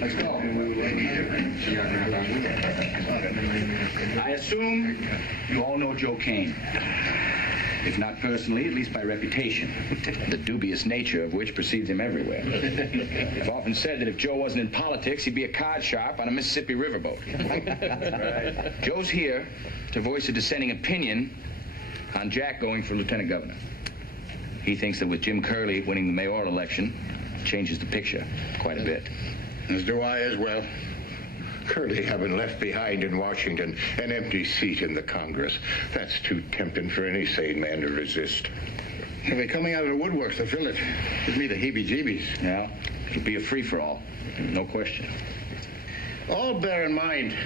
Let's go. I assume you all know Joe Kane. If not personally, at least by reputation, the dubious nature of which precedes him everywhere. I've often said that if Joe wasn't in politics, he'd be a card sharp on a Mississippi riverboat. Right. Joe's here to voice a dissenting opinion on Jack going for lieutenant governor. He thinks that with Jim Curley winning the mayoral election, changes the picture quite a bit. As do I as well. Curley having left behind in Washington an empty seat in the Congress. That's too tempting for any sane man to resist. He'll be coming out of the woodworks to fill it. Gives me the heebie-jeebies. Yeah, it'll be a free-for-all, no question. All bear in mind,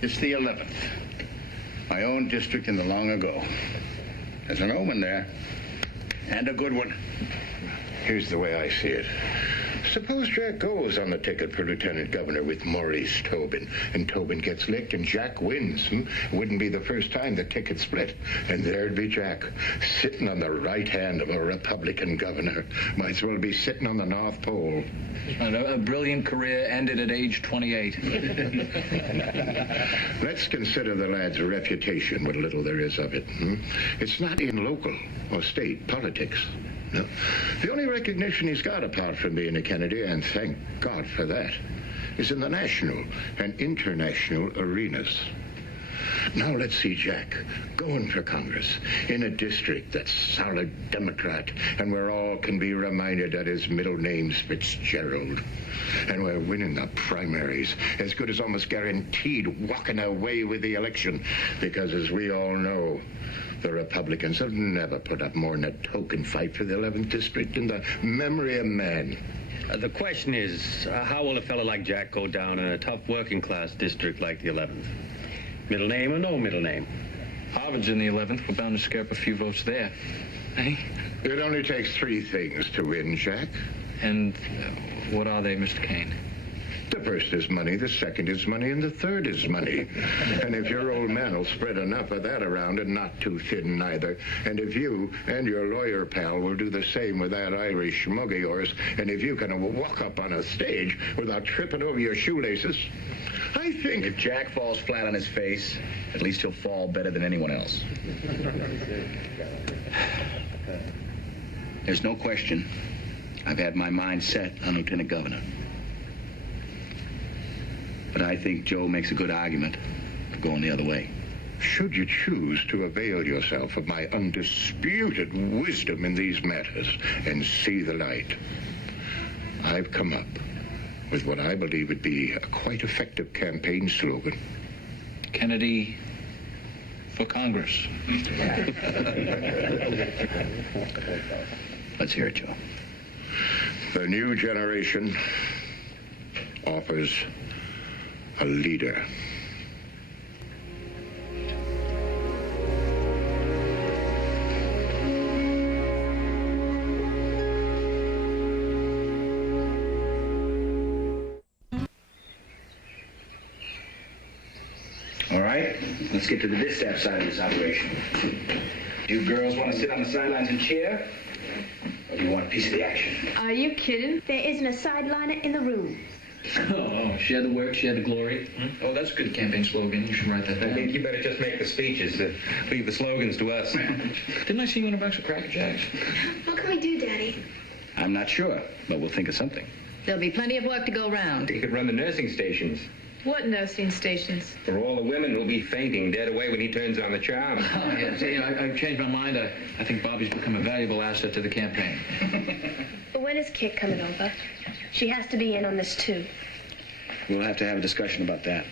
it's the 11th. My own district in the long ago. There's an omen there, and a good one. Here's the way I see it. Suppose Jack goes on the ticket for lieutenant governor with Maurice Tobin, and Tobin gets licked and Jack wins. Wouldn't be the first time the ticket split. And there'd be Jack, sitting on the right hand of a Republican governor. Might as well be sitting on the North Pole. A brilliant career ended at age 28. Let's consider the lad's reputation, what little there is of it. It's not in local or state politics. No. The only recognition he's got, apart from being a Kennedy, and thank God for that, is in the national and international arenas. Now let's see Jack going for Congress in a district that's solid Democrat, and where all can be reminded that his middle name's Fitzgerald. And we're winning the primaries, as good as almost guaranteed walking away with the election, because as we all know, the Republicans have never put up more than a token fight for the 11th district in the memory of man. The question is, how will a fellow like Jack go down in a tough working class district like the 11th? Middle name or no middle name? Harvard's in the 11th. We're bound to scare up a few votes there. Eh? It only takes three things to win, Jack. And what are they, Mr. Kane? The first is money, the second is money, and the third is money. And if your old man will spread enough of that around and not too thin neither, and if you and your lawyer pal will do the same with that Irish mug of yours, and if you can walk up on a stage without tripping over your shoelaces, I think... If Jack falls flat on his face, at least he'll fall better than anyone else. There's no question. I've had my mind set on lieutenant governor. But I think Joe makes a good argument for going the other way. Should you choose to avail yourself of my undisputed wisdom in these matters and see the light, I've come up with what I believe would be a quite effective campaign slogan. Kennedy for Congress. Let's hear it, Joe. The new generation offers a leader. All right, let's get to the distaff side of this operation. Do you girls want to sit on the sidelines and cheer? Or do you want a piece of the action? Are you kidding? There isn't a sideliner in the room. Oh, share the work, share the glory. Oh, that's a good campaign slogan. You should write that down. I think you better just make the speeches. Leave the slogans to us. Didn't I see you in a box of Cracker Jacks? What can we do, Daddy? I'm not sure, but we'll think of something. There'll be plenty of work to go round. You could run the nursing stations. What nursing stations? For all the women who'll be fainting dead away when he turns on the charm. Oh, yeah. See, I've changed my mind. I think Bobby's become a valuable asset to the campaign. But when is Kit coming over? She has to be in on this, too. We'll have to have a discussion about that.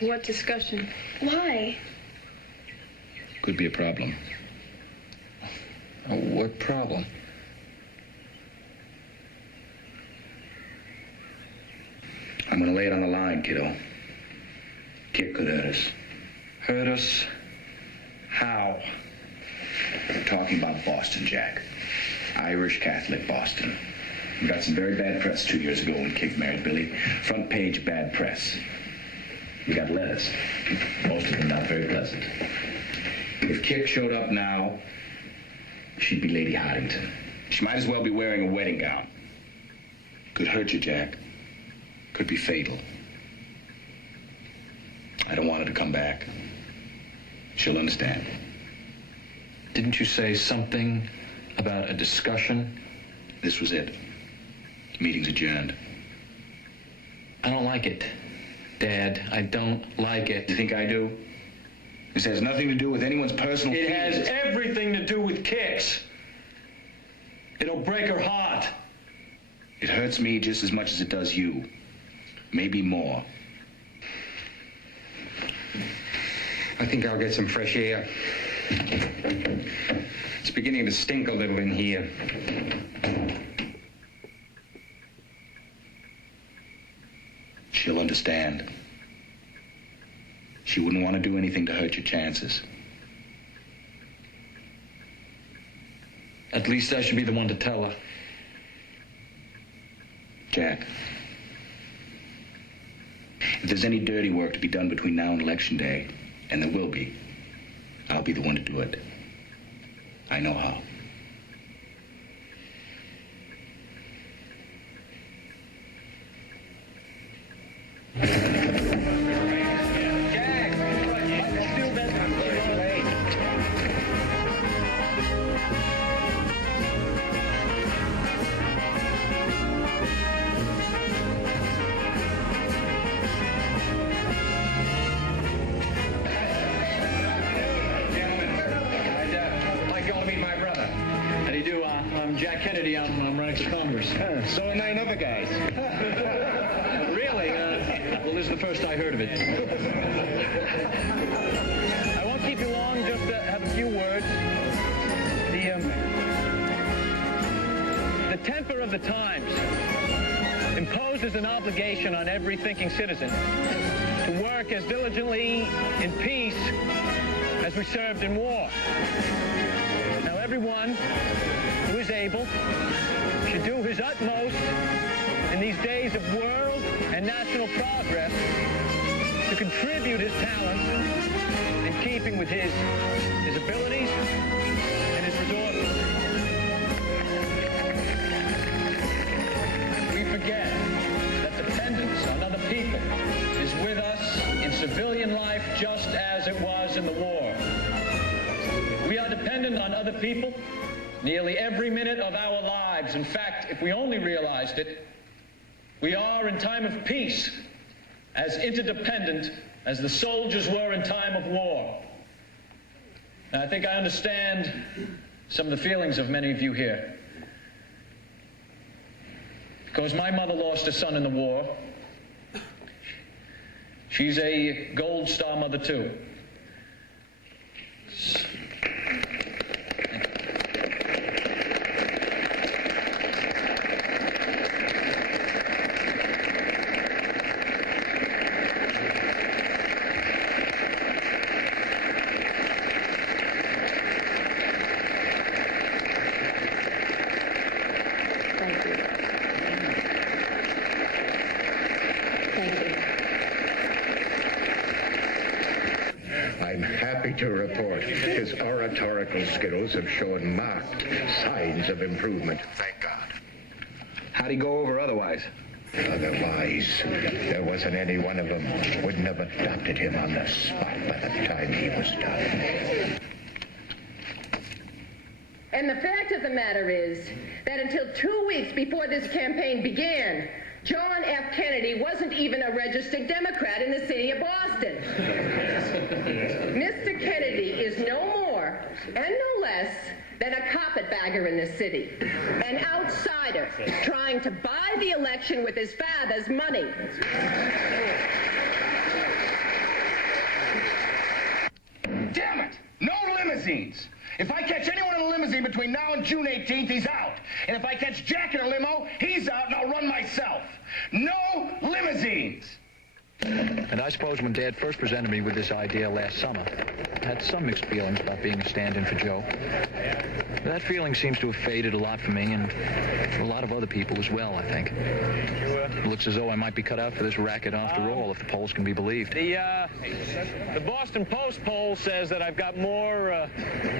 What discussion? Why? Could be a problem. Oh, what problem? I'm going to lay it on the line, kiddo. Kit could hurt us. Hurt us? How? We're talking about Boston, Jack. Irish Catholic Boston. We got some very bad press 2 years ago when Kit married Billy. Front page bad press. We got letters. Most of them not very pleasant. If Kit showed up now, she'd be Lady Hartington. She might as well be wearing a wedding gown. Could hurt you, Jack. Could be fatal. I don't want her to come back. She'll understand. Didn't you say something about a discussion? This was it. Meeting's adjourned. I don't like it, Dad. I don't like it. You think I do? This has nothing to do with anyone's personal It feelings. has everything to do with Kix. It'll break her heart. It hurts me just as much as it does you. Maybe more. I think I'll get some fresh air. It's beginning to stink a little in here. She'll understand. She wouldn't want to do anything to hurt your chances. At least I should be the one to tell her. Jack, if there's any dirty work to be done between now and Election Day, and there will be, I'll be the one to do it. I know how. Jack Kennedy. I'm running for Congress. So are 9 other guys. Really? Well, this is the first I heard of it. I won't keep you long, just have a few words. The temper of the times imposes an obligation on every thinking citizen to work as diligently in peace as we served in war. Now, everyone who is able should do his utmost in these days of world and national progress to contribute his talents in keeping with his abilities and his resources. We forget that dependence on other people is with us in civilian life just as it was in the war. We are dependent on other people nearly every minute of our lives. In fact, if we only realized it, we are in time of peace as interdependent as the soldiers were in time of war. And I think I understand some of the feelings of many of you here. Because my mother lost a son in the war. She's a Gold Star mother too. I'm happy to report his oratorical skills have shown marked signs of improvement. Thank God. How'd he go over otherwise? Otherwise, there wasn't any one of them wouldn't have adopted him on the spot by the time he was done. And the fact of the matter is that until 2 weeks before this campaign began, John F. Kennedy wasn't even a registered Democrat in the city of Boston. Mr. Kennedy is no more and no less than a carpetbagger in the city, an outsider trying to buy the election with his father's money. Damn it! No limousines! If I catch anyone in a limousine between now and June 18th, he's out. And if I catch Jack in a limo, he's out and I'll run myself. No limousines! And I suppose when Dad first presented me with this idea last summer, I had some mixed feelings about being a stand-in for Joe. That feeling seems to have faded a lot for me and for a lot of other people as well, I think. It looks as though I might be cut out for this racket after all, if the polls can be believed. The Boston Post poll says that I've got more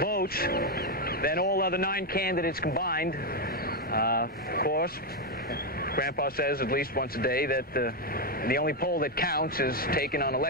votes than all other 9 candidates combined. Of course, Grandpa says at least once a day that the only poll that counts is taken on election